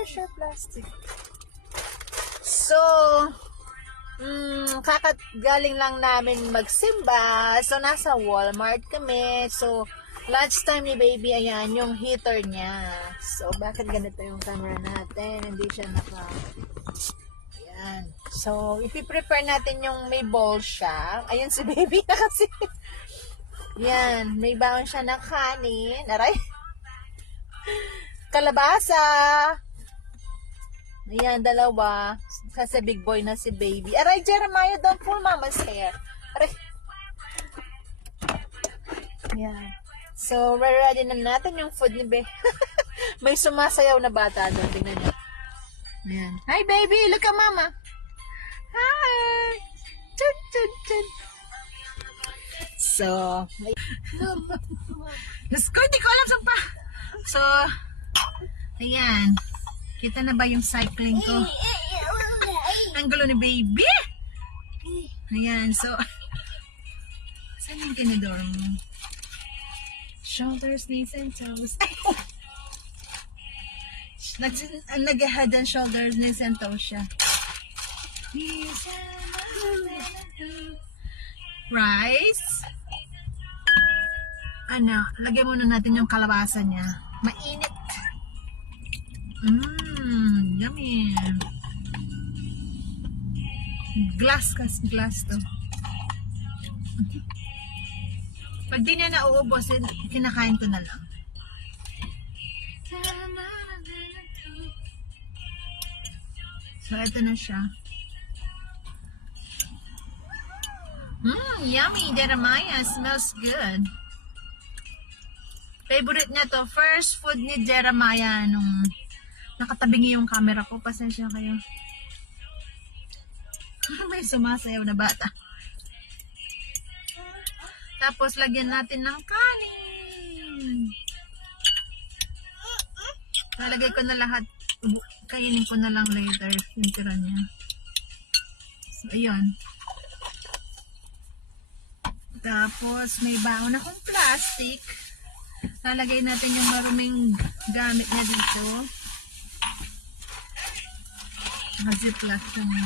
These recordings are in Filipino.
Sure, plastic. So, galing lang namin magsimba. So, nasa Walmart kami. So, lunchtime ni baby, ayan, yung heater niya. So, bakit ganito yung camera natin? Hindi siya ayan. So, ipiprepare natin yung may bowl siya. Ayun si baby na kasi. Yan, may baon siya ng kanin. Aray. Kalabasa. Ayan, dalawa. Kasi big boy na si baby. Aray, Jeremiah, don't pull mama's hair. Aray. Ayan. So, ready na natin yung food ni baby. May sumasayaw na bata doon. Tingnan niyo. Ayan. Hi, baby. Look at mama. Hi. Chun, chun, chun. So, di ko alam saan pa. So, ayan. Kita na ba yung cycling ko? Ang gulo ni baby. Ayan, so, saan yung tinidor mo? Shoulders, knees, and toes. Nag-head and shoulders, knees, and toes siya. Rice. Ano, lagyan muna natin yung kalabasa niya. Mainit. Yummy. Glass to. Pag di niya nauubos, kinakain ko na lang. So, ito na siya. Yummy. Jeremiah. Smells good. Favorite niya to. First food ni Jeremiah nung nakatabingi yung camera ko. Pasensya kayo. May sumasayaw na bata. Tapos, lagyan natin ng kanin. Nalagay ko na lahat. Kainin ko na lang later yung tira niya. So, ayun. Tapos, may baon akong plastic. Lalagay natin yung maruming gamit niya dito. Ziplock niya.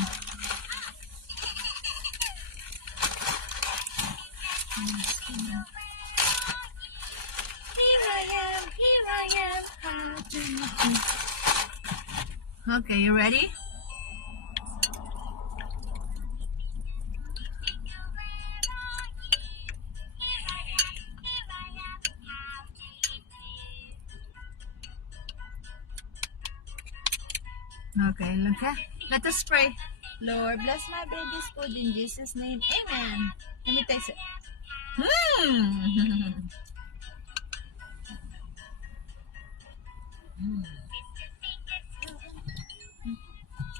Here I am. Okay, you ready? Okay, let us pray. Lord, bless my baby's food in Jesus' name. Amen. Let me taste it.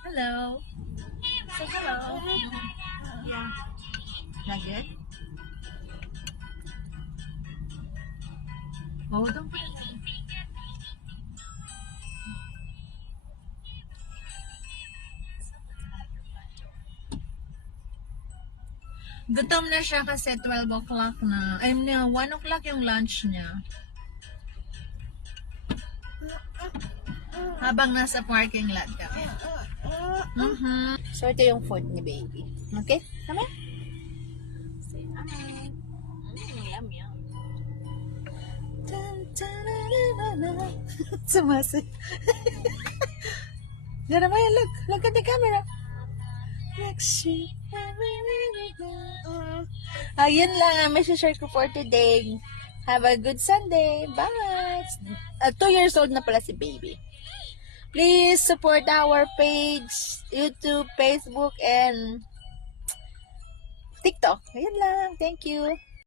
Hello. Say hello. Yeah. That good? Oh, don't put it in. Gutom na siya kasi 12 o'clock na. Ay, 1 o'clock yung lunch niya. Habang nasa parking lot kami. So, ito yung food ni baby. Okay? Come here. Say hi. Yum, yum. Sumasay. Jeremiah, look at the camera. Ayun lang ang message ko for today. Have a good Sunday. Bye. 2 years old na pala si baby. Please support our page, YouTube, Facebook, and TikTok. Ayun lang. Thank you.